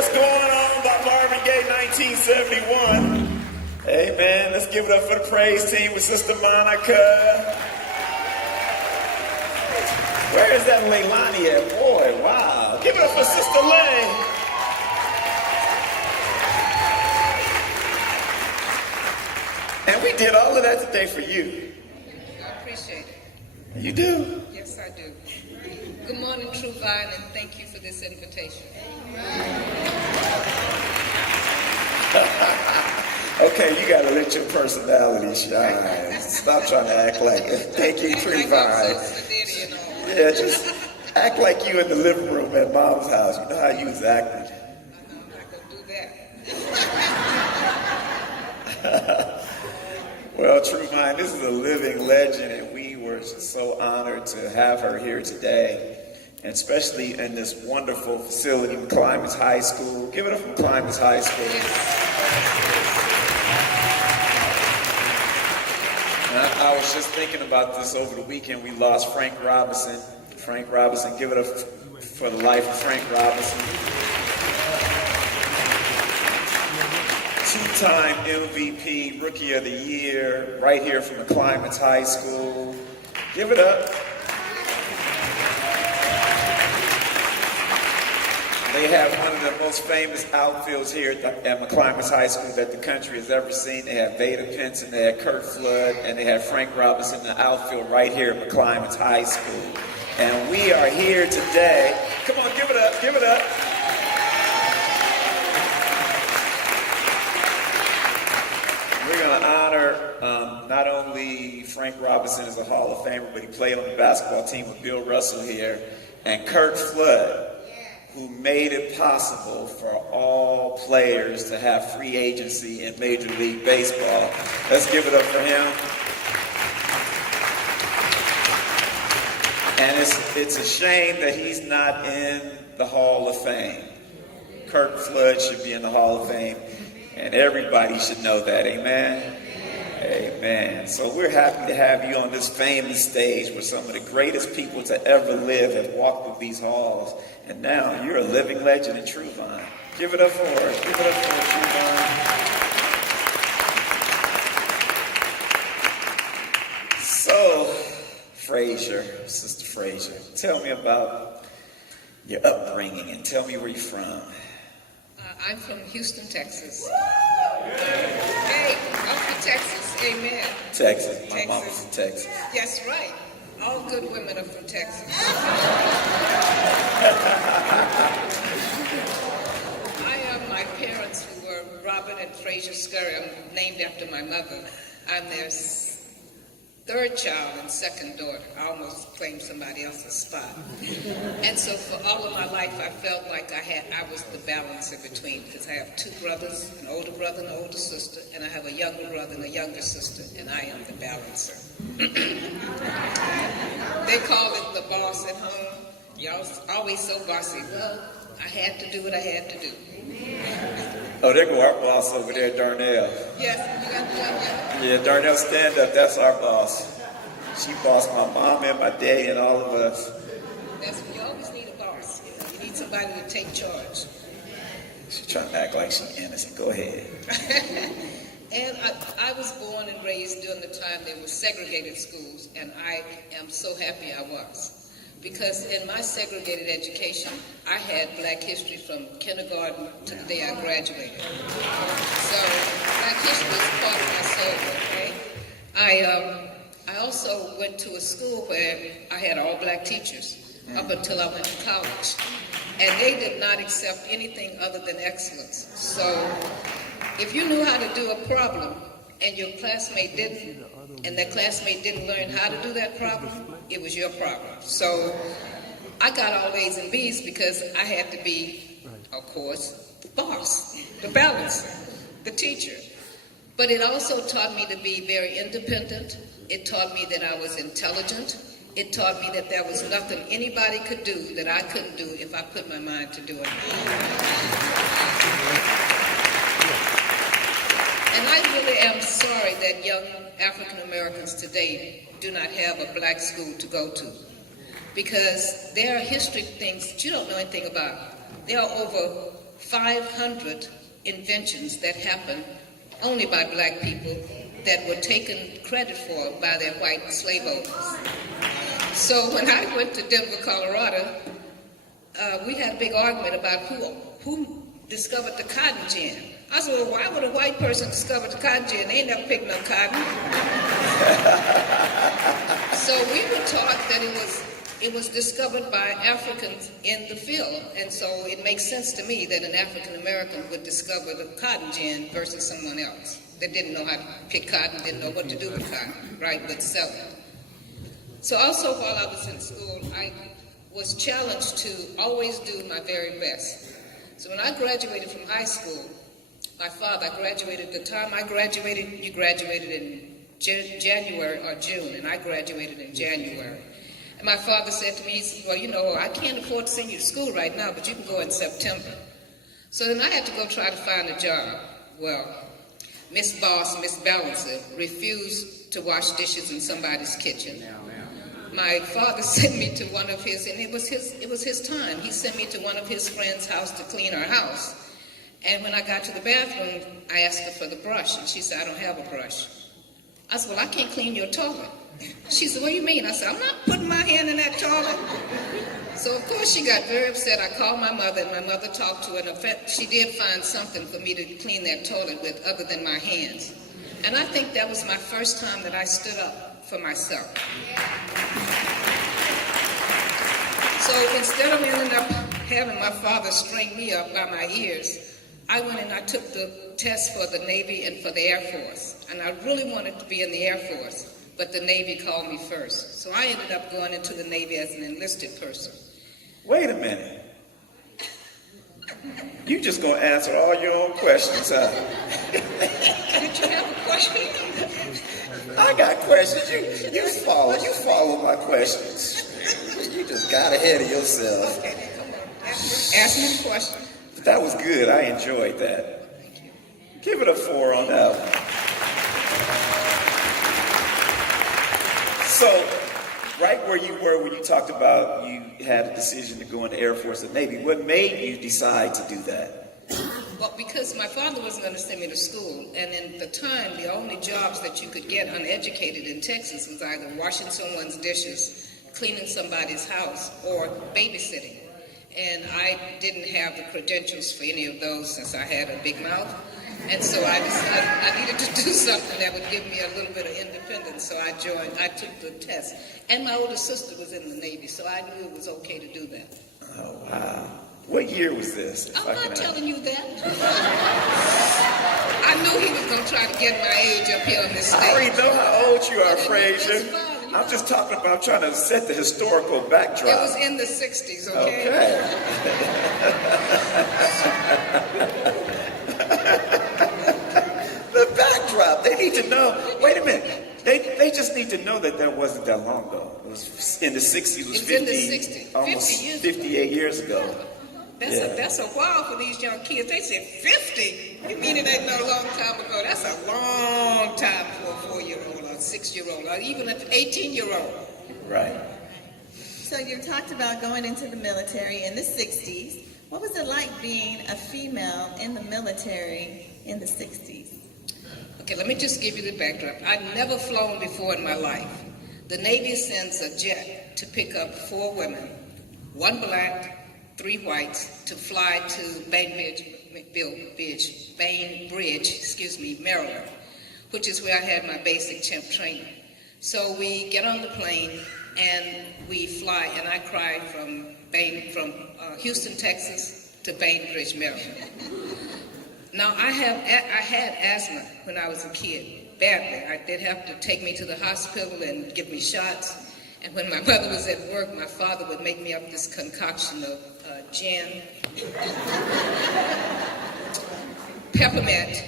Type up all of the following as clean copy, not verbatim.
What's Going On by Marvin Gaye, 1971. Amen. Let's give it up for the praise team with Sister Monica. Where is that Leilani at? Boy, wow. Give it up for Sister Lay. And we did all of that today for you. I appreciate it. You do? Yes, I do. Good morning, True Vine, and thank you for this invitation. Okay, you gotta let your personality shine. Stop trying to act like it. Thank you, True Vine. Yeah, just act like you in the living room at Mom's house. You know how you was acting. I'm not gonna do that. Well, True Vine, this is a living legend, and we were so honored to have her here today, and especially in this wonderful facility, McClymonds High School. Give it up for McClymonds High School. I was just thinking about this over the weekend. We lost Frank Robinson. Frank Robinson, give it up for the life of Frank Robinson. Two-time MVP, Rookie of the Year, right here from McClymonds High School. Give it up. They have one of the most famous outfields here at McClymonds High School that the country has ever seen. They have Vada Pinson, they had Kurt Flood, and they had Frank Robinson in the outfield right here at McClymonds High School. And we are here today. Come on, give it up, give it up. We're going to honor not only Frank Robinson as a Hall of Famer, but he played on the basketball team with Bill Russell here, and Kurt Flood, who made it possible for all players to have free agency in Major League Baseball. Let's give it up for him. And it's a shame that he's not in the Hall of Fame. Kurt Flood should be in the Hall of Fame, and everybody should know that. Amen? Amen. So we're happy to have you on this famous stage where some of the greatest people to ever live have walked through these halls. And now you're a living legend in True Vine. Give it up for her. Give it up for her, True Vine. So, Frazier, Sister Frazier, tell me about your upbringing and tell me where you're from. I'm from Houston, Texas. Hey, I'm from Texas. Amen. Texas. My mom was from Texas. Yes, right. All good women are from Texas. My parents who were Robert and Frazier Scurry. I'm named after my mother. I'm their third child and second daughter. I almost claimed somebody else's spot. And so for all of my life, I felt like I was the balancer between, because I have two brothers, an older brother and an older sister, and I have a younger brother and a younger sister, and I am the balancer. They call it the boss at home. Y'all always so bossy. Well, I had to do what I had to do. Oh, there go our boss over there, Darnell. Yes, you got to do it. Yeah, Darnell, stand up. That's our boss. She bossed my mom and my daddy and all of us. You always need a boss. You need somebody to take charge. She's trying to act like she's innocent. Go ahead. And I was born and raised during the time there were segregated schools, and I am so happy I was. Because in my segregated education, I had Black history from kindergarten to the day I graduated. So Black history is part of my soul, okay? I also went to a school where I had all Black teachers up until I went to college. And they did not accept anything other than excellence. So if you knew how to do a problem and your classmate didn't, and that classmate didn't learn how to do that problem, it was your problem. So I got all A's and B's because I had to be, of course, the boss, the balancer, the teacher. But it also taught me to be very independent. It taught me that I was intelligent. It taught me that there was nothing anybody could do that I couldn't do if I put my mind to do it. And I really am sorry that young African Americans today do not have a Black school to go to, because there are history things that you don't know anything about. There are over 500 inventions that happened only by black people that were taken credit for by their white slave owners. So when I went to Denver, Colorado, we had a big argument about who discovered the cotton gin. I said, well, why would a white person discover the cotton gin? They ain't never picked no cotton. So we were taught that it was discovered by Africans in the field. And so it makes sense to me that an African American would discover the cotton gin versus someone else that didn't know how to pick cotton, didn't know what to do with cotton, right, but sell it. So also while I was in school, I was challenged to always do my very best. So when I graduated from high school, my father, I graduated, the time I graduated, you graduated in January or June, and I graduated in January. And my father said to me, he said, well, you know, I can't afford to send you to school right now, but you can go in September. So then I had to go try to find a job. Well, Miss Boss, Miss Balancer, refused to wash dishes in somebody's kitchen. My father sent me to one of his, and it was his time. He sent me to one of his friend's house to clean her house. And when I got to the bathroom, I asked her for the brush, and she said, I don't have a brush. I said, well, I can't clean your toilet. She said, what do you mean? I said, I'm not putting my hand in that toilet. So, of course, she got very upset. I called my mother, and my mother talked to her, and in fact, she did find something for me to clean that toilet with other than my hands. And I think that was my first time that I stood up for myself. So instead of ending up having my father string me up by my ears, I went and I took the test for the Navy and for the Air Force. And I really wanted to be in the Air Force, but the Navy called me first. So I ended up going into the Navy as an enlisted person. Wait a minute. You just gonna answer all your own questions, huh? Did you have a question? I got questions. You follow my questions. You just got ahead of yourself. Okay, come on. Ask me the question. That was good. I enjoyed that. Thank you. Give it a 4 on that one. So, right where you were when you talked about you had a decision to go in the Air Force and Navy, what made you decide to do that? Well, because my father wasn't going to send me to school, and in the time, the only jobs that you could get uneducated in Texas was either washing someone's dishes, cleaning somebody's house, or babysitting. And I didn't have the credentials for any of those since I had a big mouth. And so I decided I needed to do something that would give me a little bit of independence. So I took the test. And my older sister was in the Navy, so I knew it was okay to do that. Oh, wow. What year was this? I'm not telling you that. I knew he was going to try to get my age up here on this stage. I already know how old you are, Frazier. I'm just talking about trying to set the historical backdrop. It was in the 60s, okay? The backdrop. They need to know. Wait a minute. They just need to know that wasn't that long ago. It was in the 60s. It was 50, in the 60s. almost 50 58 years ago. That's a while for these young kids. They said 50. You mean it ain't no long time ago? That's a long time for a 4-year-old or a 6-year-old or even an 18-year-old. Right. So you talked about going into the military in the 60s. What was it like being a female in the military in the 60s? Okay, let me just give you the backdrop. I'd never flown before in my life. The Navy sends a jet to pick up 4 women, 1 black, 3 whites, to fly to Bainbridge, Maryland, which is where I had my basic temp training. So we get on the plane and we fly, and I cried from Houston, Texas to Bainbridge, Maryland. Now I had asthma when I was a kid, badly. They'd have to take me to the hospital and give me shots. And when my mother was at work, my father would make me up this concoction of gin, peppermint,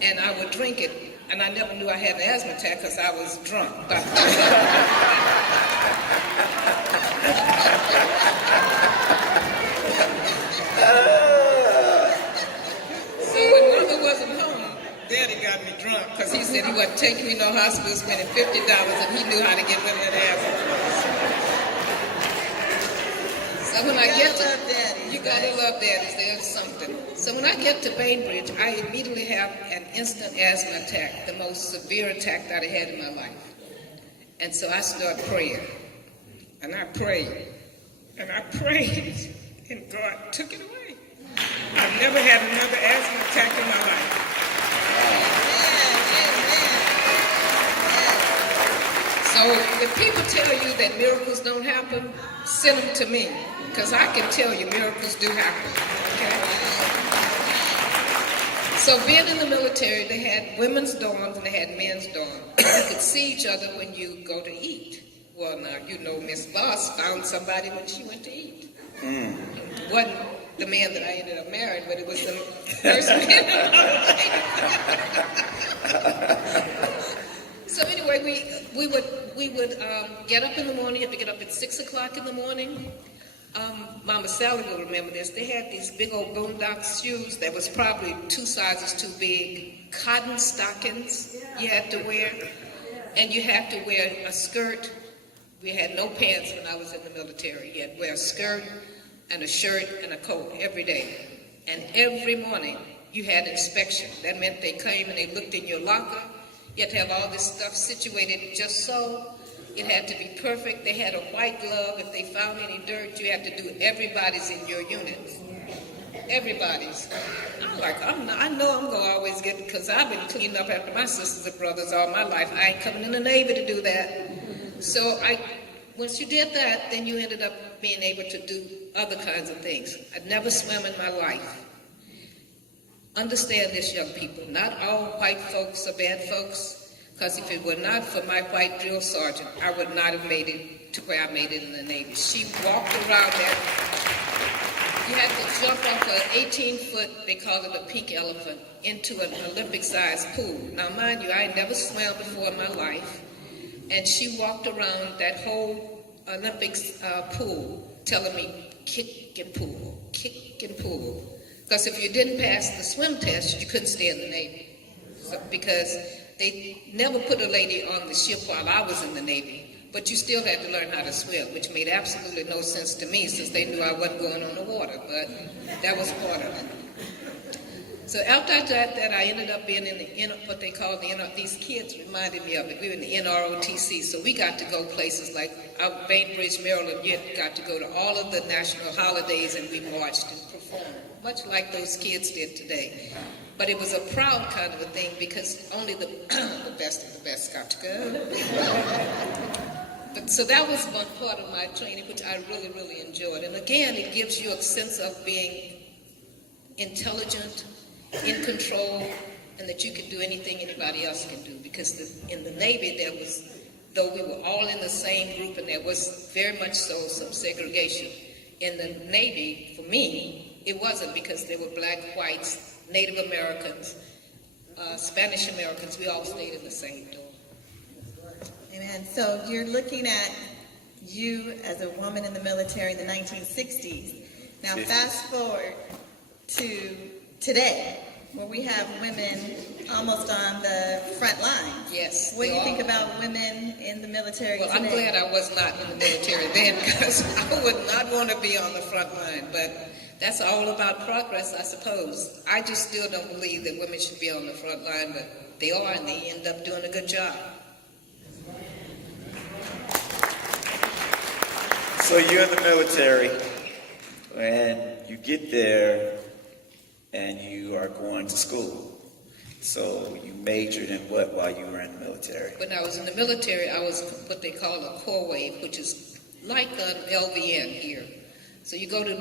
and I would drink it. And I never knew I had an asthma attack because I was drunk. So when mother wasn't home, Daddy got me drunk because he said he wasn't taking me no hospital, spending $50, and he knew how to get rid of that asthma. So So when I get to, love daddies, you gotta right? love daddies. There's something. So when I get to Bainbridge, I immediately have an instant asthma attack, the most severe attack that I had in my life. And so I start praying, and I prayed, and I prayed, and God took it away. I've never had another asthma attack in my life. So if people tell you that miracles don't happen, send them to me, because I can tell you miracles do happen. Okay? So being in the military, they had women's dorms and they had men's dorms. You could see each other when you go to eat. Well, now, you know, Miss Boss found somebody when she went to eat. It wasn't the man that I ended up marrying, but it was the first man that I was. So anyway, we would get up in the morning. You have to get up at 6 o'clock in the morning. Mama Sally will remember this. They had these big old boondock shoes that was probably 2 sizes too big. Cotton stockings you had to wear, and you had to wear a skirt. We had no pants when I was in the military. You had to wear a skirt and a shirt and a coat every day. And every morning you had inspection. That meant they came and they looked in your locker. You had to have all this stuff situated just so. It had to be perfect. They had a white glove. If they found any dirt, you had to do everybody's in your unit. Everybody's. I know I'm going to always get it because I've been cleaning up after my sisters and brothers all my life. I ain't coming in the Navy to do that. So once you did that, then you ended up being able to do other kinds of things. I'd never swam in my life. Understand this, young people. Not all white folks are bad folks. Because if it were not for my white drill sergeant, I would not have made it to where I made it in the Navy. She walked around that. You had to jump off an 18-foot, they call it a pink elephant, into an Olympic-sized pool. Now, mind you, I had never swam before in my life. And she walked around that whole Olympics pool telling me, kick and pull, kick and pull. Because if you didn't pass the swim test, you couldn't stay in the Navy. Because they never put a lady on the ship while I was in the Navy, but you still had to learn how to swim, which made absolutely no sense to me since they knew I wasn't going on the water, but that was part of it. So after I did that, I ended up being in what they call these kids reminded me of it. We were in the NROTC, so we got to go places like out Bainbridge, Maryland. You got to go to all of the national holidays, and we marched and performed, much like those kids did today. But it was a proud kind of a thing because only the best of the best got to go. But so that was one part of my training, which I really, really enjoyed. And again, it gives you a sense of being intelligent, in control, and that you can do anything anybody else can do. Because in the Navy, there was, though we were all in the same group, and there was very much so some segregation. In the Navy, for me, it wasn't because there were black, whites, Native Americans, Spanish Americans. We all stayed in the same dorm. Amen. So you're looking at you as a woman in the military in the 1960s. Now fast forward to today, where we have women almost on the front line. Yes. What do you think about women in the military today? I'm glad I was not in the military then because I would not want to be on the front line. But that's all about progress, I suppose. I just still don't believe that women should be on the front line, but they are, and they end up doing a good job. So you're in the military, and you get there, and you are going to school. So you majored in what while you were in the military? When I was in the military, I was what they call a core wave, which is like an LVN here. So you go to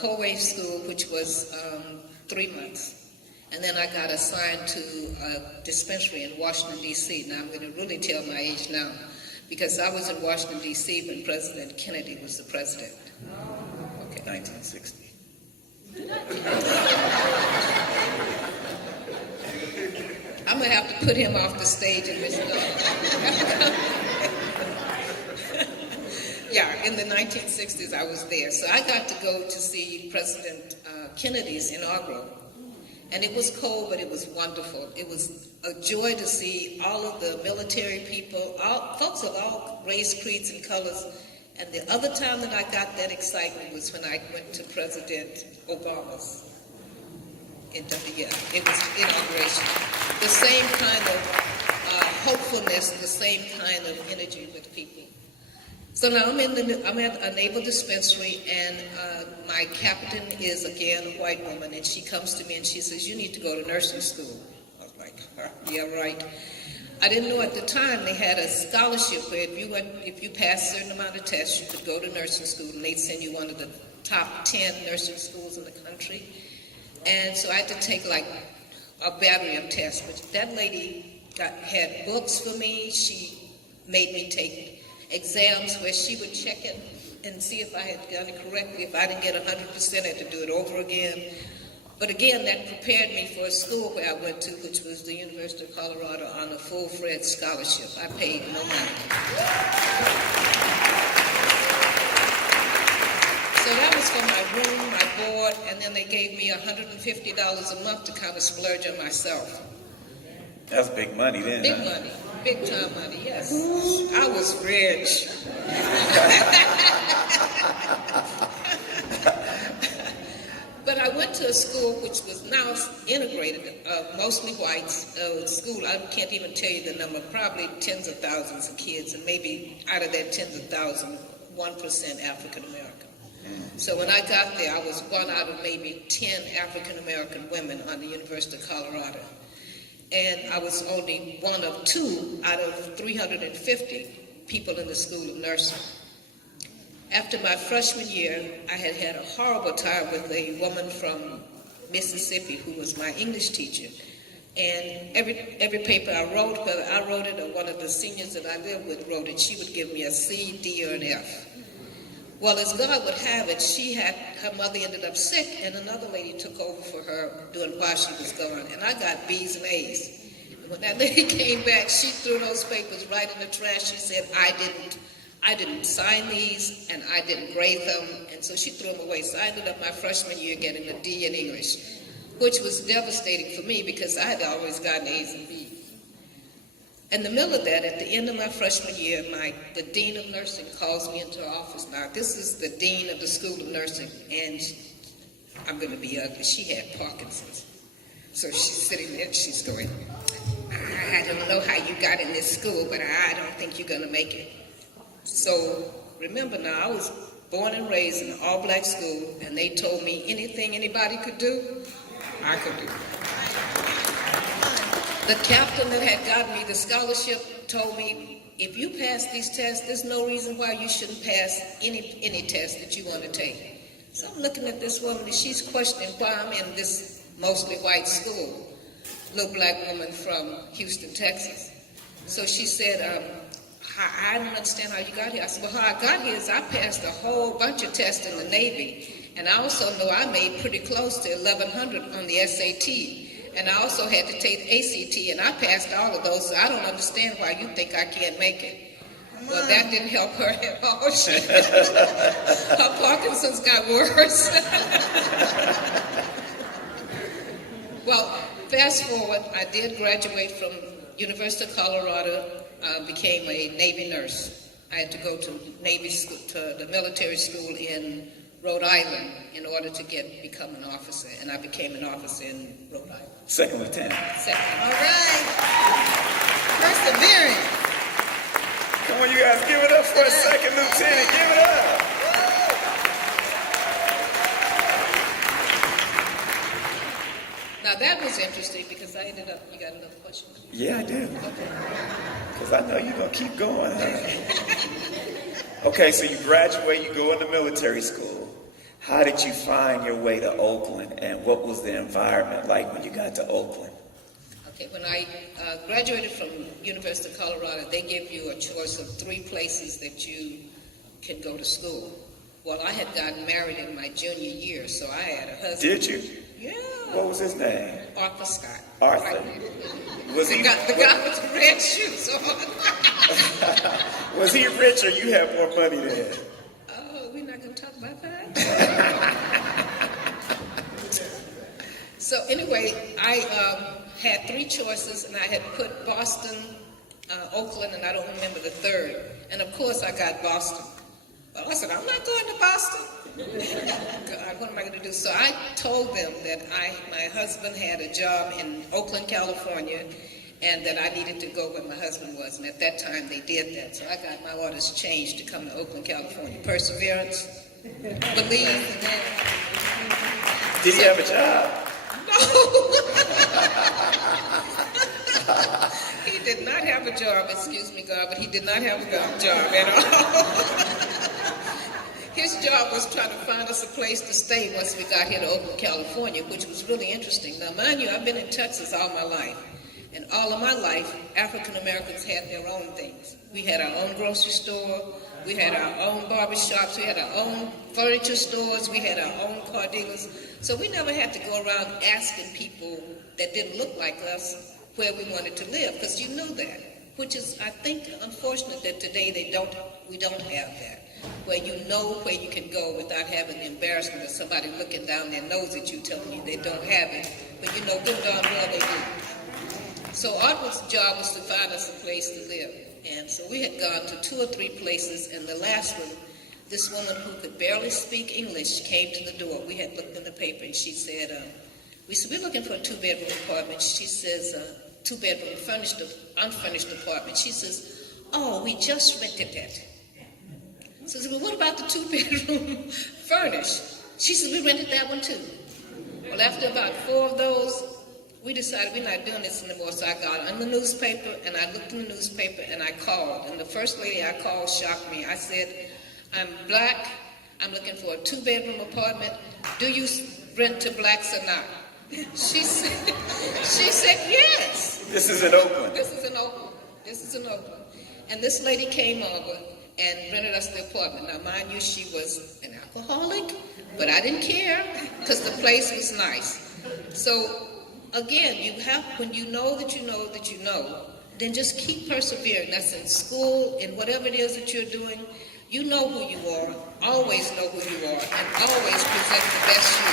core wave school, which was 3 months. And then I got assigned to a dispensary in Washington, D.C. Now I'm going to really tell my age now, because I was in Washington, D.C. when President Kennedy was the president. Okay. 1960. I'm going to have to put him off the stage in this Yeah, in the 1960s I was there. So I got to go to see President Kennedy's inaugural. And it was cold, but it was wonderful. It was a joy to see all of the military people, folks of all race, creeds, and colors, And the other time that I got that excitement was when I went to President Obama's it was inauguration. The same kind of hopefulness, the same kind of energy with people. So now I'm at a naval dispensary, and my captain is again a white woman, and she comes to me and she says, "You need to go to nursing school." I was like, "Yeah, right." I didn't know at the time they had a scholarship where if you passed a certain amount of tests, you could go to nursing school, and they'd send you one of the top 10 nursing schools in the country. And so I had to take like a battery of tests, but that lady had books for me. She made me take exams where she would check it and see if I had done it correctly. If I didn't get 100%, I had to do it over again. But again, that prepared me for a school where I went to, which was the University of Colorado, on a full-fledged scholarship. I paid no money. So that was for my room, my board, and then they gave me $150 a month to kind of splurge on myself. That's big money then. Big money. Big time money, yes. I was rich. But I went to a school which was now integrated, mostly whites. School, I can't even tell you the number, probably tens of thousands of kids, and maybe out of that tens of thousands, 1% African American. So when I got there, I was one out of maybe 10 African American women on the University of Colorado. And I was only one of 2 out of 350 people in the School of Nursing. After my freshman year, I had had a horrible time with a woman from Mississippi who was my English teacher. And every paper I wrote, whether I wrote it or one of the seniors that I lived with wrote it, she would give me a C, D, or an F. Well, as God would have it, her mother ended up sick, and another lady took over for her while she was gone, and I got B's and A's. And when that lady came back, she threw those papers right in the trash. She said, I didn't sign these, and I didn't grade them, and so she threw them away. So I ended up my freshman year getting a D in English, which was devastating for me because I had always gotten A's and B's. In the middle of that, at the end of my freshman year, the dean of nursing calls me into her office. Now, this is the dean of the School of Nursing, and I'm going to be ugly. She had Parkinson's. So she's sitting there, and she's going, I don't know how you got in this school, but I don't think you're going to make it. So remember now, I was born and raised in an all-black school, and they told me anything anybody could do, I could do. The captain that had gotten me the scholarship told me, if you pass these tests, there's no reason why you shouldn't pass any test that you want to take. So I'm looking at this woman, and she's questioning why I'm in this mostly white school, little black woman from Houston, Texas. So she said, I don't understand how you got here. I said, well, how I got here is I passed a whole bunch of tests in the Navy, and I also know I made pretty close to 1,100 on the SAT. And I also had to take ACT, and I passed all of those, so I don't understand why you think I can't make it. Well, that didn't help her at all. Her Parkinson's got worse. Well, fast forward, I did graduate from University of Colorado, became a Navy nurse. I had to go to Navy school, to the military school in Rhode Island in order to become an officer, and I became an officer in Rhode Island. Second lieutenant. Second. All right. Perseverance. Come on, you guys, give it up for a second lieutenant. Give it up. Now that was interesting because I ended up, you got another question? Yeah, I do. Okay. Because I know you're going to keep going, huh? Okay, so you graduate, you go into military school. How did you find your way to Oakland, and what was the environment like when you got to Oakland? Okay, when I graduated from University of Colorado, they give you a choice of 3 places that you can go to school. Well, I had gotten married in my junior year, so I had a husband. Did you? Yeah. What was his name? Arthur Scott. Arthur. Right. Was he the guy with the red shoes on. Was he rich, or you had more money than? Oh, we're not going to talk about that. So anyway, I had 3 choices, and I had put Boston, Oakland, and I don't remember the third. And of course, I got Boston. Well, I said, I'm not going to Boston. God, what am I going to do? So I told them that my husband had a job in Oakland, California, and that I needed to go where my husband was. And at that time, they did that. So I got my orders changed to come to Oakland, California. Perseverance, believe, and then... Did he have a job? No. He did not have a job, excuse me, God, but he did not have a job at all. His job was trying to find us a place to stay once we got here to Oakland, California, which was really interesting. Now, mind you, I've been in Texas all my life. And all of my life, African Americans had their own things. We had our own grocery store. We had our own barber shops. We had our own furniture stores. We had our own car dealers. So we never had to go around asking people that didn't look like us where we wanted to live, because you knew that, which is, I think, unfortunate that today we don't have that, where you know where you can go without having the embarrassment of somebody looking down their nose at you telling you they don't have it, but you know good darn well they do. So Artwood's job was to find us a place to live, and so we had gone to 2 or 3 places, and the last one, this woman who could barely speak English came to the door. We had looked in the paper, and she said, we said, we're looking for a 2-bedroom apartment. She says, 2-bedroom, unfurnished apartment. She says, oh, we just rented that. So I said, well, what about the 2-bedroom furnished? She said, we rented that one too. Well, after about 4 of those, we decided we're not doing this anymore. So I got on the newspaper, and I looked in the newspaper, and I called. And the first lady I called shocked me. I said, I'm black. I'm looking for a 2-bedroom apartment. Do you rent to blacks or not? She said yes. This is in Oakland. This is in Oakland. And this lady came over and rented us the apartment. Now, mind you, she was an alcoholic, but I didn't care because the place was nice. So, again, when you know that you know that you know, then just keep persevering. That's in school, in whatever it is that you're doing. You know who you are, always know who you are, and always present the best you.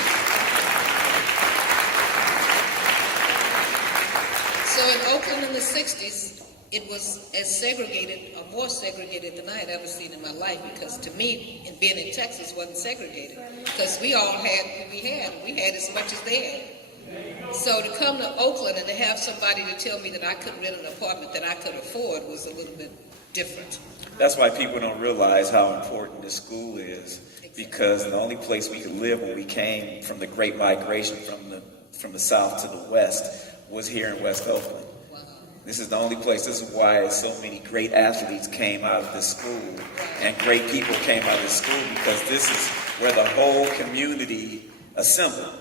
So in Oakland in the 60s, it was as segregated, or more segregated than I had ever seen in my life, because to me, being in Texas wasn't segregated, because we all had what we had. We had as much as they had. So to come to Oakland and to have somebody to tell me that I could rent an apartment that I could afford was a little bit different. That's why people don't realize how important this school is, because the only place we could live when we came from the Great Migration from the South to the West was here in West Oakland. Wow. This is the only place. This is why so many great athletes came out of this school, and great people came out of this school, because this is where the whole community assembled.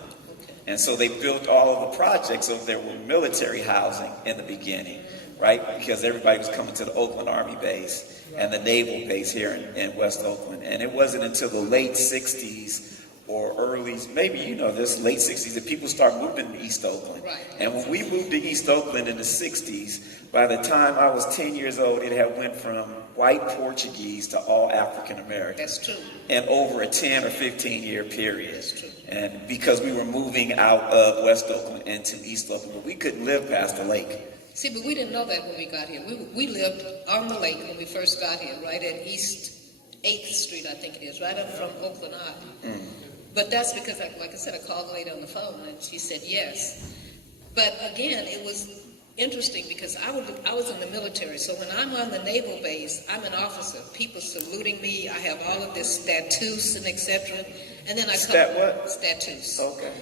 And so they built all of the projects over there with military housing in the beginning, right? Because everybody was coming to the Oakland Army base and the Naval base here in West Oakland. And it wasn't until the late 60s or early, maybe you know this, late 60s, that people start moving to East Oakland. Right. And when we moved to East Oakland in the 60s, by the time I was 10 years old, it had went from white Portuguese to all African Americans. That's true. And over a 10 or 15 year period. That's true. And because we were moving out of West Oakland into East Oakland, but we couldn't live past the lake. See, but we didn't know that when we got here. We lived on the lake when we first got here, right at East 8th Street, I think it is, right up from Oakland High. But that's because, like I said, I called the lady on the phone, and she said yes. But again, it was interesting because I was in the military, so when I'm on the naval base, I'm an officer. People saluting me. I have all of this status and etc. And then I come status. Okay.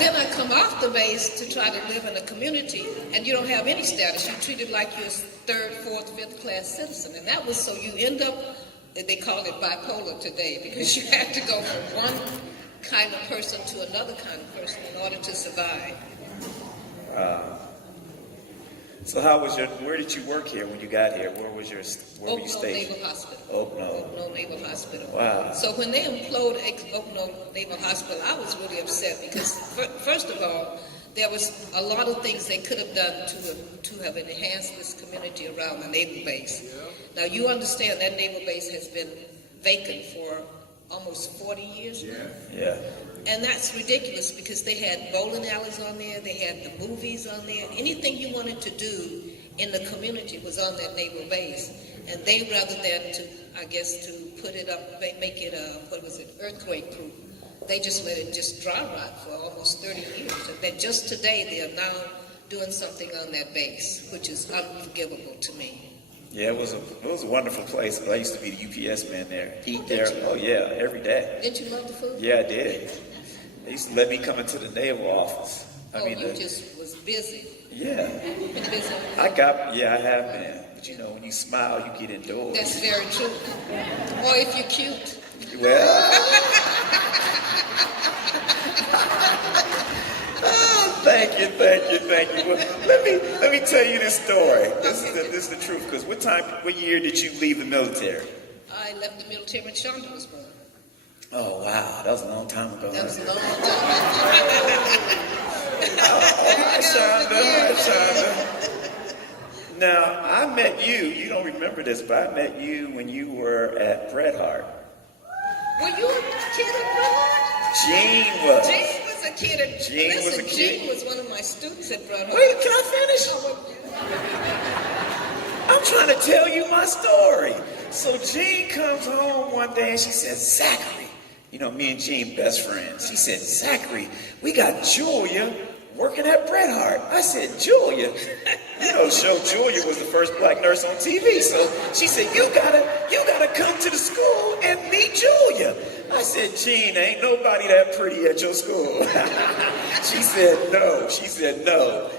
Then I come off the base to try to live in a community, and you don't have any status. You're treated like you're a 3rd, 4th, 5th class citizen, and that was so you end up. They call it bipolar today because you have to go from one kind of person to another kind of person in order to survive. So where did you work here when you got here? Where were you stationed? Naval Hospital. Oakland Naval Hospital. Wow. So when they imploded Oakland Naval Hospital, I was really upset because first of all, there was a lot of things they could have done to have enhanced this community around the naval base. Now, you understand that naval base has been vacant for almost 40 years now. Yeah. And that's ridiculous because they had bowling alleys on there, they had the movies on there. Anything you wanted to do in the community was on that naval base. And they, rather than to, I guess, to put it up, make it, earthquake proof, they just let it just dry rot for almost 30 years. And then just today, they are now doing something on that base, which is unforgivable to me. Yeah, it was a wonderful place. I used to be the UPS man there. Eat there. Oh yeah, every day. Didn't you love the food? Yeah, I did. They used to let me come into the naval office. You just was busy. Yeah. Been busy. I have been. But you know, when you smile, you get indoors. That's very true. Or if you're cute. Well. Oh, thank you. Well, let me tell you this story. This is the truth. Because what year did you leave the military? I left the military when Shonda was born. Oh wow, that was a long time ago. That was a long time. Hi, Shonda. Now, I met you. You don't remember this, but I met you when you were at Bret Hart. Were you a kid at Bret Hart? Gene was. Gene was a kid at Gene was one of my students at Bret Hart. Wait, can I finish? I'm trying to tell you my story. So Gene comes home one day and she says, Zachary, you know, me and Gene best friends. She said, Zachary, we got Julia working at Bret Hart. I said, Julia? You know, Julia was the first black nurse on TV. So she said, you gotta come to the school and meet Julia. I said, Gene, ain't nobody that pretty at your school. She said, no.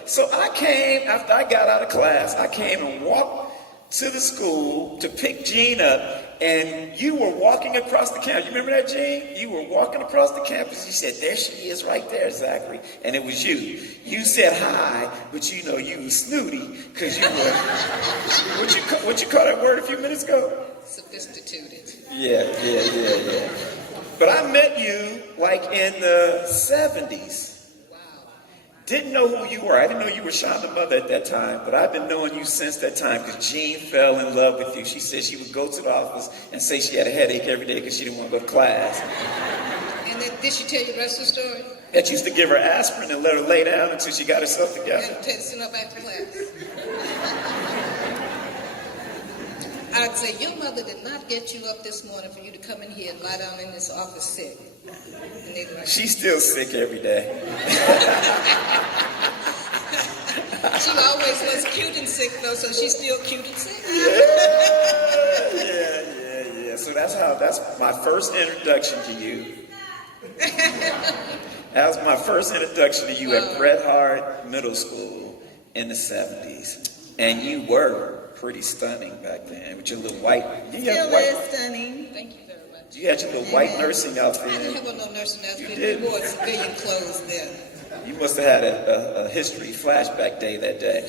So I came, after I got out of class, I came and walked to the school to pick Gene up, and you were walking across the campus. You remember that, Gene? You were walking across the campus. You said, there she is right there, Zachary. And it was you. You said hi, but you know you was snooty, because you were, what you call that word a few minutes ago? Sophisticated. Yeah. But I met you like in the 70s. Didn't know who you were. I didn't know you were Shonda's mother at that time, but I've been knowing you since that time because Jean fell in love with you. She said she would go to the office and say she had a headache every day because she didn't want to go to class. And then, did she tell you the rest of the story? That used to give her aspirin and let her lay down until she got herself together. And testing up after class. I'd say, your mother did not get you up this morning for you to come in here and lie down in this office sick. She's still sick every day. She always was cute and sick, though, so she's still cute and sick. Yeah. So that's my first introduction to you. That was my first introduction to you at Bret Hart Middle School in the 70s. And you were pretty stunning back then with your little white. Still is stunning. Thank you very much. You had your little white nursing outfit. I didn't have on no nursing outfit. You did. We wore civilian clothes then. You must have had a history flashback day that day.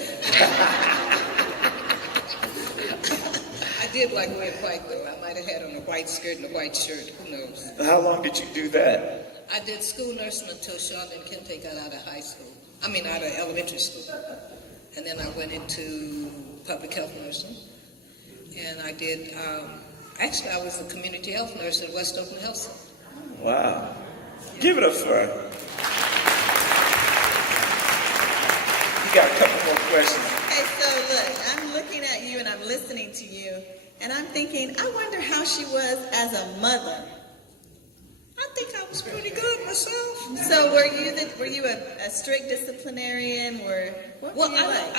I did like wearing white, though. I might have had on a white skirt and a white shirt. Who knows? How long did you do that? I did school nursing until Shonda and Kente got out of out of elementary school. And then I went into public health nursing. And I did, actually I was a community health nurse at West Oakland Health Center. Wow. Give it up for her. You got a couple more questions. Okay, so look, I'm looking at you and I'm listening to you, and I'm thinking, I wonder how she was as a mother. I think I was pretty good myself. So were you a strict disciplinarian? What were you like?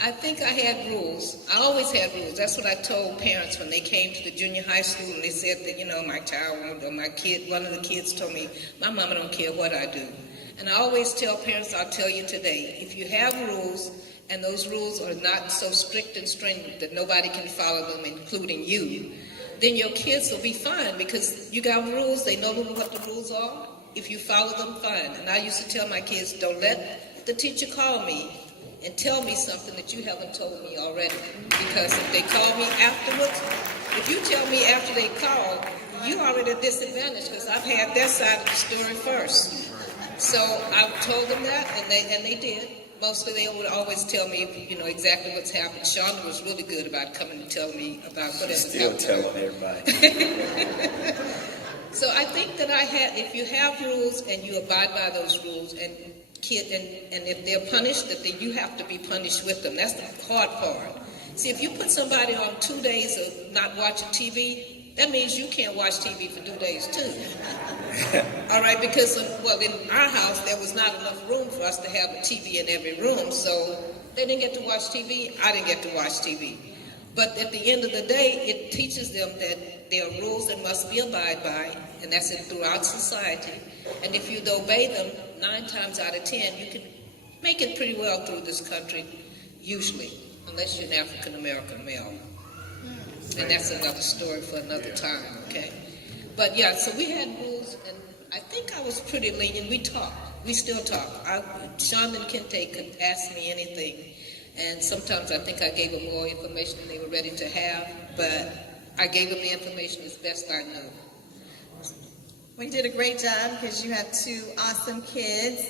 I think I had rules. I always had rules. That's what I told parents when they came to the junior high school and they said that, my child or my kid, one of the kids told me, my mama don't care what I do. And I always tell parents, I'll tell you today, if you have rules and those rules are not so strict and stringent that nobody can follow them, including you, then your kids will be fine because you got rules. They know what the rules are. If you follow them, fine. And I used to tell my kids, don't let the teacher call me and tell me something that you haven't told me already. Because if they call me afterwards, if you tell me after they call, you're already at a disadvantage because I've had their side of the story first. So I told them that, and they did. Mostly they would always tell me, exactly what's happened. Shonda was really good about coming and telling me about whatever's happening. Still telling everybody. So I think that if you have rules and you abide by those rules, and if they're punished, you have to be punished with them. That's the hard part. See, if you put somebody on 2 days of not watching TV, that means you can't watch TV for 2 days too. All right, because, well, in our house, there was not enough room for us to have a TV in every room, so they didn't get to watch TV, I didn't get to watch TV. But at the end of the day, it teaches them that there are rules that must be abided by, and that's it throughout society. And if you obey them, 9 times out of 10, you can make it pretty well through this country, usually, unless you're an African-American male. And that's another story for another time, okay? But yeah, so we had rules, and I think I was pretty lenient. We talked. We still talk. Sean and Kente could ask me anything, and sometimes I think I gave them more information than they were ready to have, but I gave them the information as best I knew. Well, you did a great job because you have 2 awesome kids.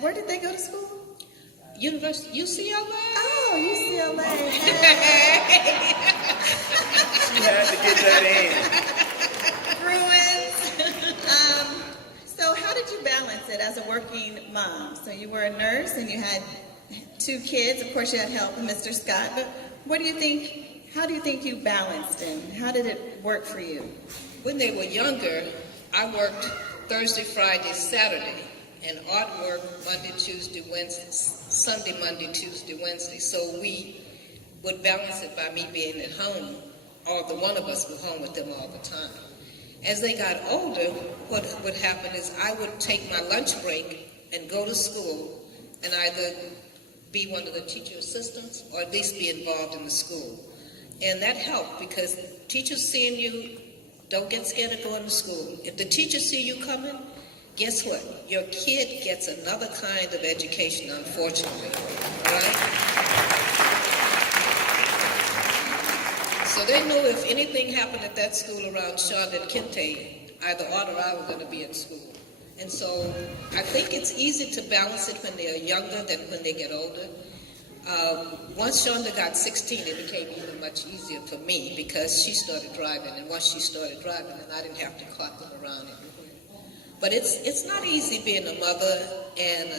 Where did they go to school? University, UCLA. Oh, UCLA. Hey. She had to get that Bruins. So how did you balance it as a working mom? So you were a nurse and you had 2 kids. Of course, you had help from Mr. Scott. But how do you think you balanced it? How did it work for you? When they were younger, I worked Thursday, Friday, Saturday, and Art worked Monday, Tuesday, Wednesday, Sunday, Monday, Tuesday, Wednesday. So we would balance it by me being at home, or the one of us was home with them all the time. As they got older, what would happen is I would take my lunch break and go to school and either be one of the teacher assistants or at least be involved in the school. And that helped because teachers seeing you, don't get scared of going to school. If the teachers see you coming, guess what? Your kid gets another kind of education, unfortunately, right? So they knew if anything happened at that school around Sean and Kente, either Art or I were going to be at school. And so I think it's easy to balance it when they're younger than when they get older. Once Shonda got 16, it became even much easier for me because she started driving. And once she started driving, then I didn't have to clock them around everywhere. But it's not easy being a mother and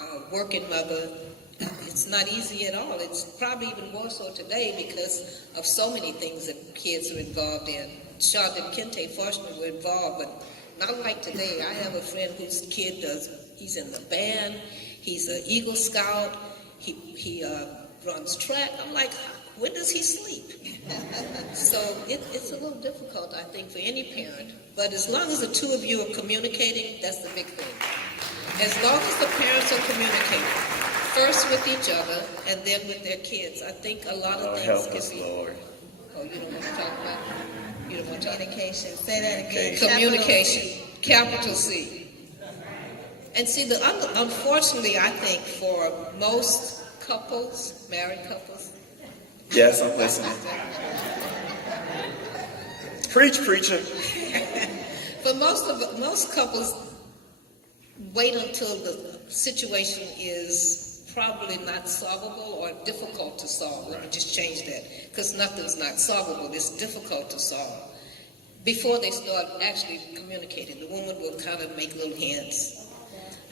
a working mother. It's not easy at all. It's probably even more so today because of so many things that kids are involved in. Shonda and Kente, fortunately, were involved, but not like today. I have a friend whose kid he's in the band, he's an Eagle Scout, he runs track. I'm like, when does he sleep? So it's a little difficult, I think, for any parent. But as long as the 2 of you are communicating, that's the big thing. As long as the parents are communicating, first with each other and then with their kids, I think a lot of things help can us, be... Lord. Oh, you don't want to talk about it? You don't want to talk about it? Communication. Say that again. Communication, capital C. And see, unfortunately, I think for most couples, married couples. Yes, I'm listening. Preach, preacher. For most couples, wait until the situation is probably not solvable or difficult to solve. Let me just change that, because nothing's not solvable. It's difficult to solve. Before they start actually communicating, the woman will kind of make little hints,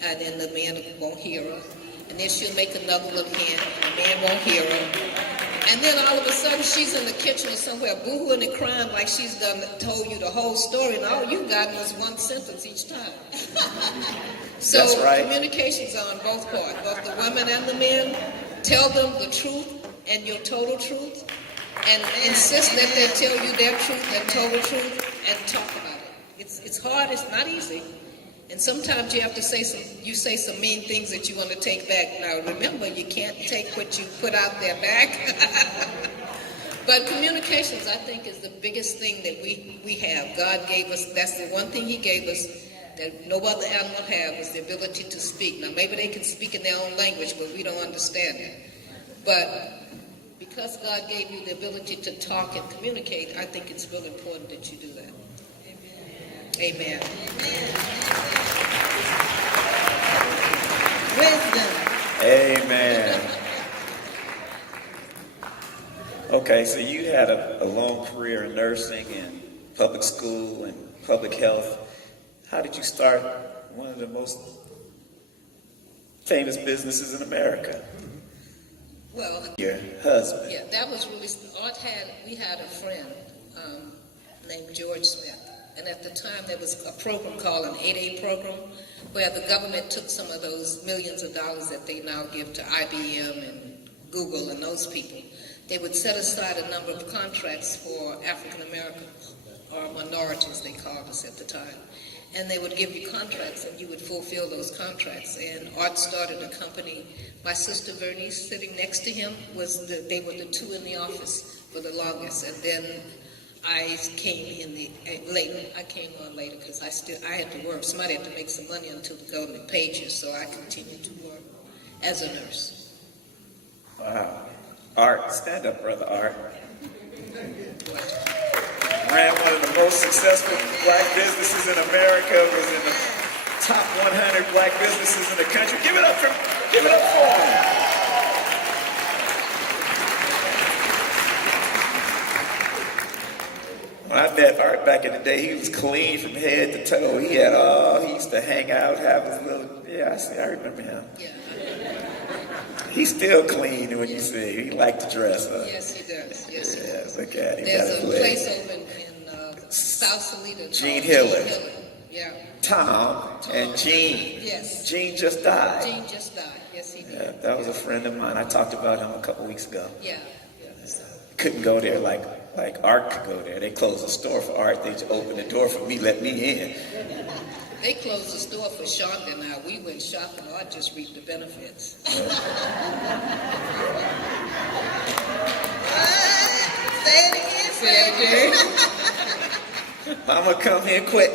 and then the man won't hear her. And then she'll make another little hint, and the man won't hear her. And then all of a sudden, she's in the kitchen or somewhere, boo-hooing and crying like she's told you the whole story, and all you got was one sentence each time. So that's right. Communications are on both parts, both the women and the men. Tell them the truth and your total truth, and insist that they tell you their truth, their total truth, and talk about it. It's hard. It's not easy. And sometimes you have to say some mean things that you want to take back. Now remember, you can't take what you put out there back. But communications, I think, is the biggest thing that we have. God gave us, that's the one thing He gave us that no other animal has, is the ability to speak. Now maybe they can speak in their own language, but we don't understand it. But because God gave you the ability to talk and communicate, I think it's really important that you do that. Amen. Wisdom. Amen. Okay, so you had a long career in nursing and public school and public health. How did you start one of the most famous businesses in America? Well, Your husband. yeah, that was really, we had a friend named George Smith. And at the time, there was a program called an 8A program, where the government took some of those millions of dollars that they now give to IBM and Google and those people. They would set aside a number of contracts for African Americans, or minorities, they called us at the time. And they would give you contracts, and you would fulfill those contracts. And Art started a company. My sister Bernice, sitting next to him, they were the two in the office for the longest. And then I came later. I came on later because I had to work. Somebody had to make some money until the government paid you, so I continued to work as a nurse. Wow. Art, stand up, brother Art. Ran one of the most successful black businesses in America, was in the top 100 black businesses in the country. Give it up for him. When I met Art back in the day, he was clean from head to toe. He used to hang out, have his little, I remember him. Yeah. He's still clean when you see him. He liked to dress up. Yes, he does. Yes, he does. Look at him. There's got a his place legs. over in South Salida. Gene Hiller. Yeah. Tom and Gene. Yes. Gene just died. Gene just died. Yes, he did. Yeah, that was a friend of mine. I talked about him a couple weeks ago. Yeah. So, Couldn't go there like Art could go there. They closed the store for Art. They just opened the door for me, let me in. they closed the store for Shonda now. We went shopping. I just reaped the benefits. Say it again. Say it again. I'm going to come here quick.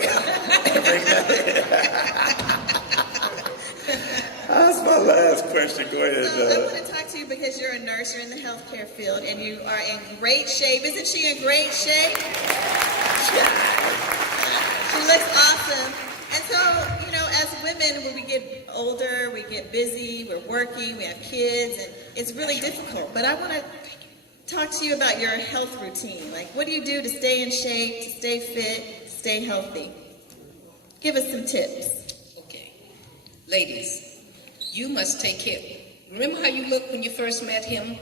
That's my last question. Go ahead. So I want to talk to you because you're a nurse, you're in the healthcare field, and you are in great shape. Isn't she in great shape? She looks awesome. And so, as women, when we get older, we get busy, we're working, we have kids, and it's really difficult. But I want to talk to you about your health routine. Like, what do you do to stay in shape, to stay fit, stay healthy? Give us some tips. Okay. Ladies, you must take care. Remember how you looked when you first met him?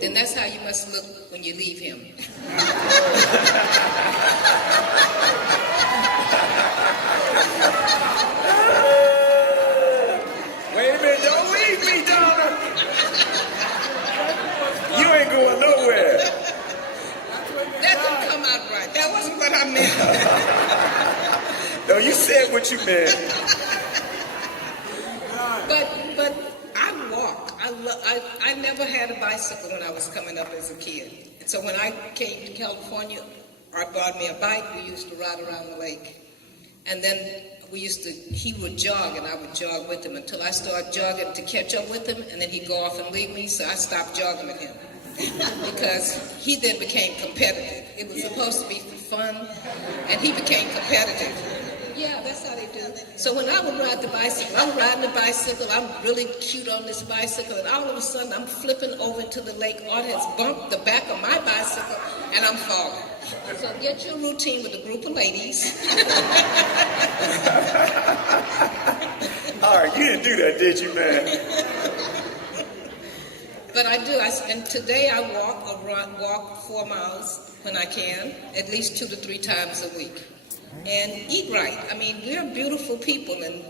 Then that's how you must look when you leave him. Wait a minute. Don't leave me, Donna. You ain't going nowhere. That didn't come out right. That wasn't what I meant. No, you said what you meant. But I walk. I never had a bicycle when I was coming up as a kid. And so when I came to California, Art bought me a bike. We used to ride around the lake. And then he would jog and I would jog with him until I started jogging to catch up with him, and then he'd go off and leave me, so I stopped jogging with him. Because he then became competitive. It was supposed to be for fun, and he became competitive. Yeah, that's how they do. So when I would ride the bicycle, I'm riding the bicycle, I'm really cute on this bicycle, and all of a sudden I'm flipping over into the lake. Art has bumped the back of my bicycle, and I'm falling. So get your routine with a group of ladies. All right, you didn't do that, did you, man? But I do. And today I walk 4 miles when I can, at least 2 to 3 times a week. And eat right. I mean, we're beautiful people, and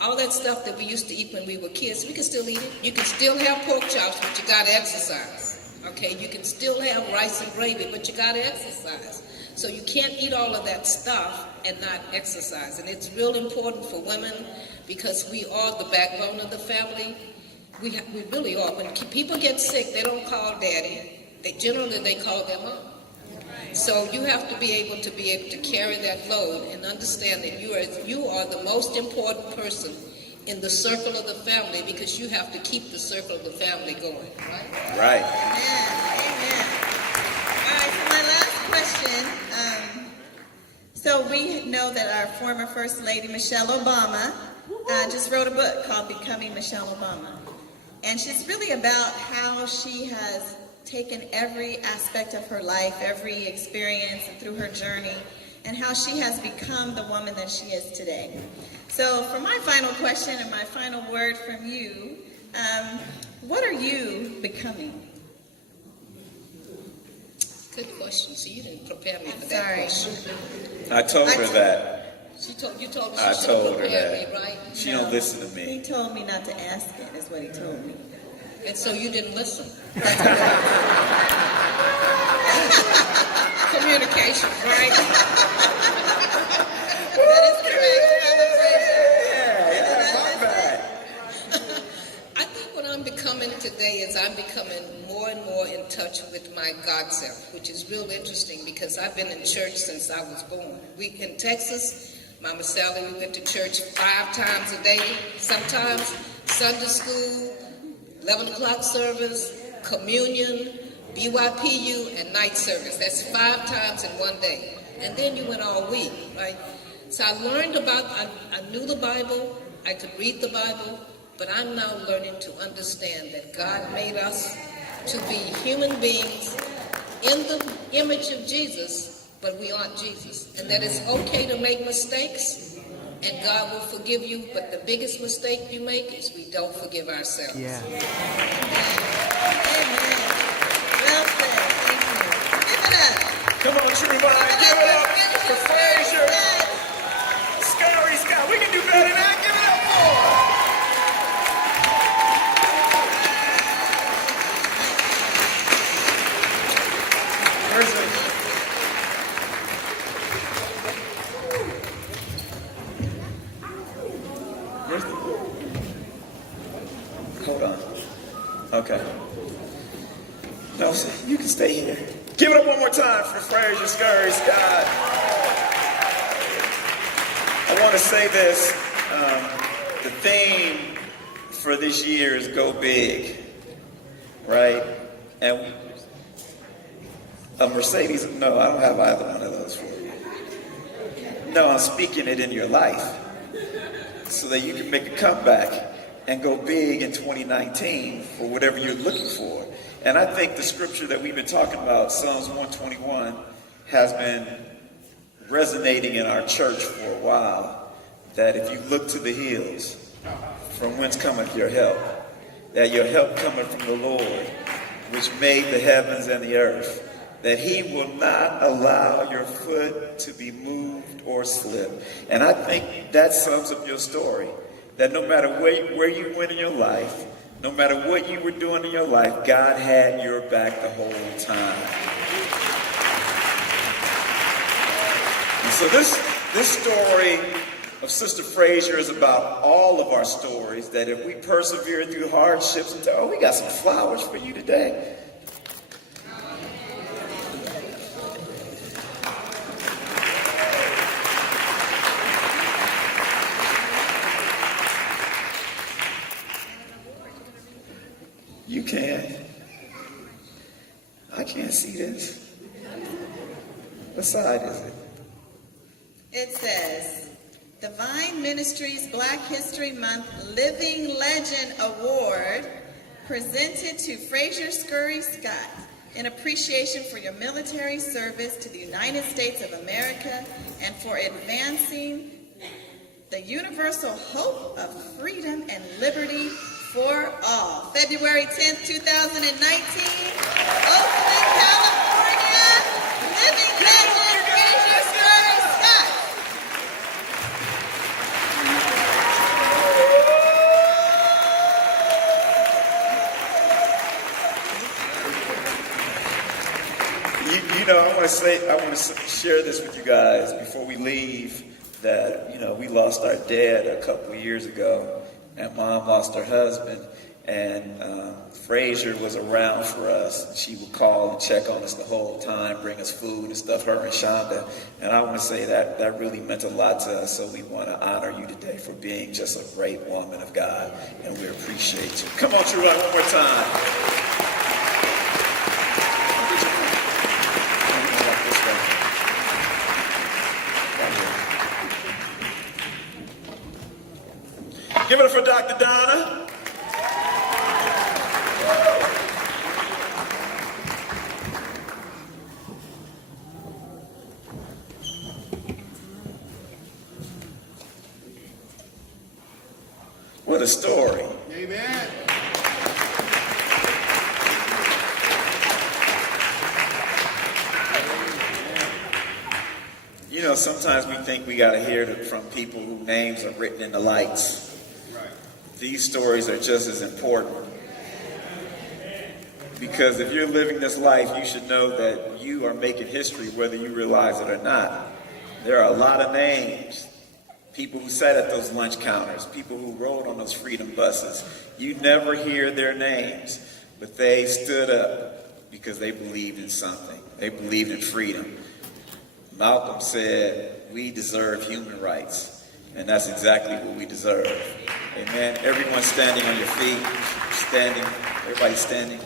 all that stuff that we used to eat when we were kids, we can still eat it. You can still have pork chops, but you got to exercise. Okay, you can still have rice and gravy, but you got to exercise. So you can't eat all of that stuff and not exercise. And it's real important for women because we are the backbone of the family. We really are. When people get sick, they don't call daddy. They call their mom. So you have to be able to carry that load and understand that you are the most important person in the circle of the family because you have to keep the circle of the family going, right? Right. Amen. All right, so my last question. So we know that our former First Lady, Michelle Obama, just wrote a book called Becoming Michelle Obama. And she's really about how she has taken every aspect of her life, every experience, and through her journey, and how she has become the woman that she is today. So for my final question and my final word from you, what are you becoming? Good question. See, you didn't prepare me for that Sorry. question. I told her that. You told me I she should told her prepare that. me, right? She don't listen to He me. told me not to ask it, is what he told me. And so you didn't listen. That's correct. Communication, right? That is correct, Brother Frazier. Yeah, my bad. I think what I'm becoming today is I'm becoming more and more in touch with my God self, which is real interesting because I've been in church since I was born. We in Texas, Mama Sally, we went to church 5 times a day, sometimes Sunday school, 11 o'clock service, communion, BYPU, and night service. That's 5 times in one day. And then you went all week, right? So I learned I knew the Bible, I could read the Bible, but I'm now learning to understand that God made us to be human beings in the image of Jesus, but we aren't Jesus. And that it's okay to make mistakes, and God will forgive you, but the biggest mistake you make is we don't forgive ourselves. Yeah. Amen. Well said. Thank you. Give it up. Come on, Trevon, give it up for Frazier. Scurry, Scott, we can do better than that. Give it up for her. Where's it? Where's the... Hold on. Okay. No, you can stay here. Give it up one more time for Frazier, Scurry, Scott. I want to say this. The theme for this year is Go Big, right? And a Mercedes, no, I don't have either one of those for you. No, I'm speaking it in your life so that you can make a comeback and go big in 2019 for whatever you're looking for. And I think the scripture that we've been talking about, Psalms 121, has been resonating in our church for a while. That if you look to the hills, from whence cometh your help, that your help cometh from the Lord, which made the heavens and the earth, that he will not allow your foot to be moved or slip. And I think that sums up your story. That no matter where you went in your life, no matter what you were doing in your life, God had your back the whole time. And so this story of Sister Frazier is about all of our stories, that if we persevere through hardships and we got some flowers for you today. You can. I can't see this. What side is it? It says, Divine Ministries Black History Month Living Legend Award presented to Frazier Scurry Scott in appreciation for your military service to the United States of America and for advancing the universal hope of freedom and liberty for all. February 10th, 2019, Oakland, California, Living Legend, Frazier Scurry Scott. You know, I want to share this with you guys before we leave. That we lost our dad a couple of years ago, and Mom lost her husband, and Frazier was around for us. She would call and check on us the whole time, bring us food and stuff, her and Shonda. And I want to say that really meant a lot to us, so we want to honor you today for being just a great woman of God, and we appreciate you. Come on, True, one more time. Give it up for Dr. Donna. What a story. Amen. know, sometimes we think we got to hear it from people whose names are written in the lights. These stories are just as important. Because if you're living this life, you should know that you are making history whether you realize it or not. There are a lot of names. People who sat at those lunch counters, people who rode on those freedom buses. You never hear their names, but they stood up because they believed in something. They believed in freedom. Malcolm said, we deserve human rights, and that's exactly what we deserve. Amen. Everyone standing on your feet, standing, everybody standing.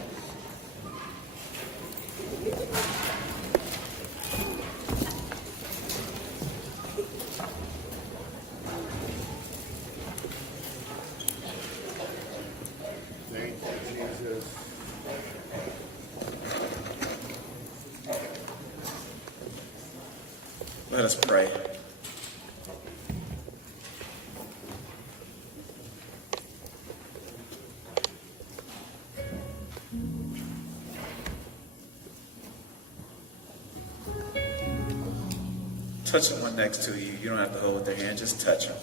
Let us pray. Touch someone next to you. You don't have to hold their hand, just touch them.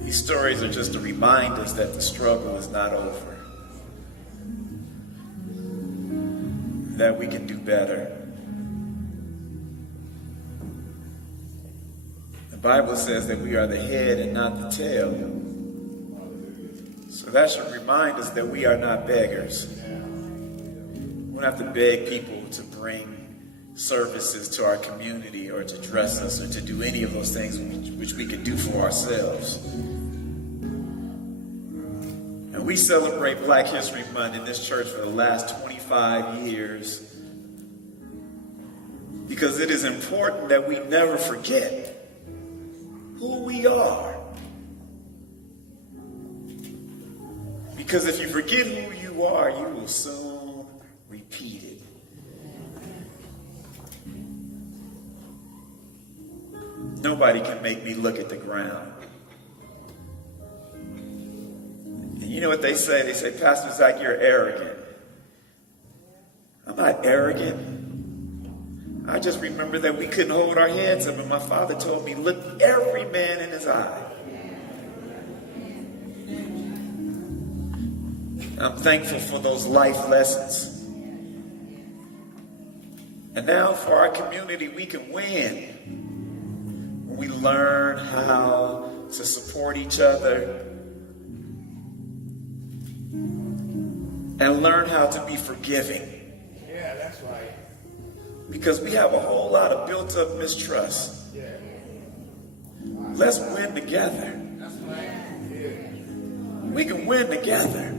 These stories are just to remind us that the struggle is not over, that we can do better. The Bible says that we are the head and not the tail. So that should remind us that we are not beggars. We don't have to beg people to bring services to our community or to dress us or to do any of those things which we can do for ourselves. And we celebrate Black History Month in this church for the last 25 years because it is important that we never forget who we are. Because if you forget who you are, you will soon repeat it. Nobody can make me look at the ground. And you know what they say? They say, Pastor Zach, you're arrogant. I'm not arrogant. I just remember that we couldn't hold our heads up, and my father told me, look every man in his eye. I'm thankful for those life lessons. And now for our community, we can win when we learn how to support each other and learn how to be forgiving. Yeah, that's right. Because we have a whole lot of built up mistrust. Let's win together. That's right. We can win together.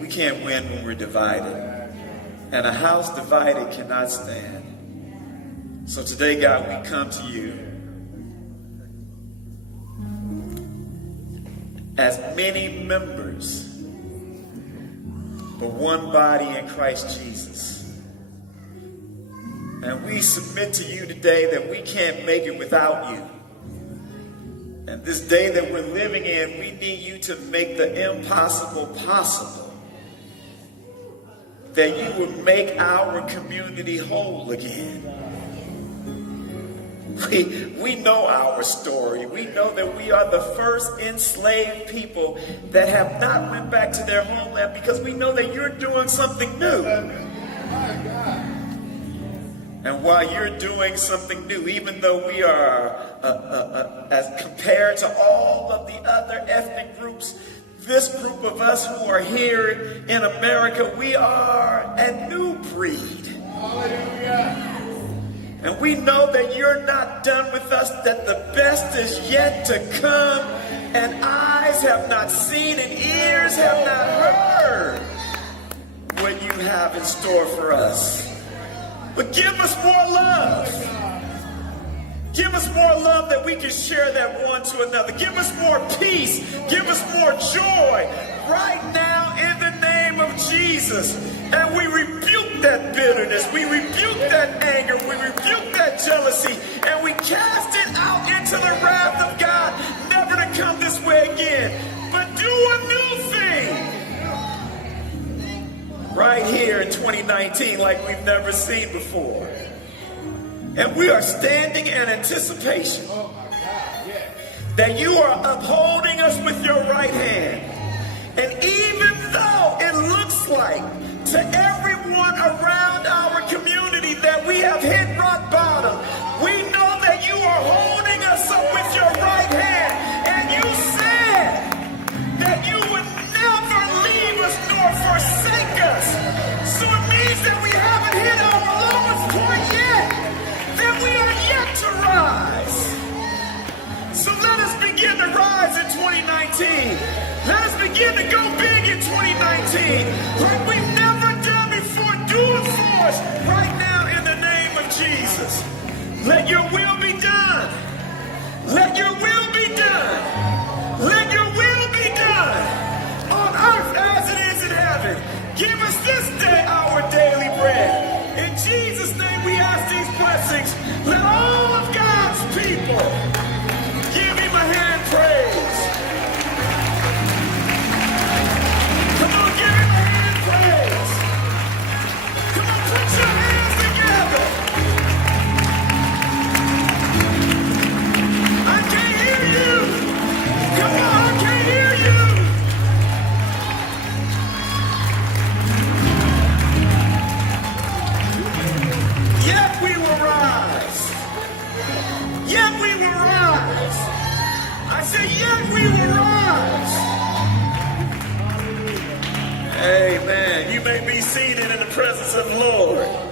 We can't win when we're divided. And a house divided cannot stand. So today, God, we come to you as many members, but one body in Christ Jesus. And we submit to you today that we can't make it without you. And this day that we're living in, we need you to make the impossible possible. That you would make our community whole again. We know our story. We know that we are the first enslaved people that have not went back to their homeland because we know that you're doing something new. And while you're doing something new, even though we are, as compared to all of the other ethnic groups, this group of us who are here in America, we are a new breed. Hallelujah. And we know that you're not done with us, that the best is yet to come, and eyes have not seen and ears have not heard what you have in store for us. But give us more love. Give us more love that we can share that one to another. Give us more peace. Give us more joy right now in the name of Jesus. And we rebuke that bitterness. We rebuke that anger. We rebuke that jealousy. And we cast it out into the wrath of God, never in 2019 like we've never seen before. And we are standing in anticipation that you are upholding us with your right hand. And even though it looks like to everyone around our community that we have hit rock bottom, we know that you are holding us up with your right hand. And you said that you would never leave us nor forsake us. So it means that we haven't hit our lowest point yet, that we are yet to rise. So let us begin to rise in 2019. Let us begin to go big in 2019, like we've never done before. Do it for us right now in the name of Jesus. Let your will be done. Let your will be done. Let your will be done on earth as it is in heaven. Give us this day our daily bread. In Jesus' name we ask these blessings. Let all of God's people give him a hand praise. Come on, give him a hand praise. Come on, put your hands together. I can't hear you. Come on, I can't hear you. Yet we will rise. Yet we will rise. I said, yet we will rise. Amen. You may be seated in the presence of the Lord.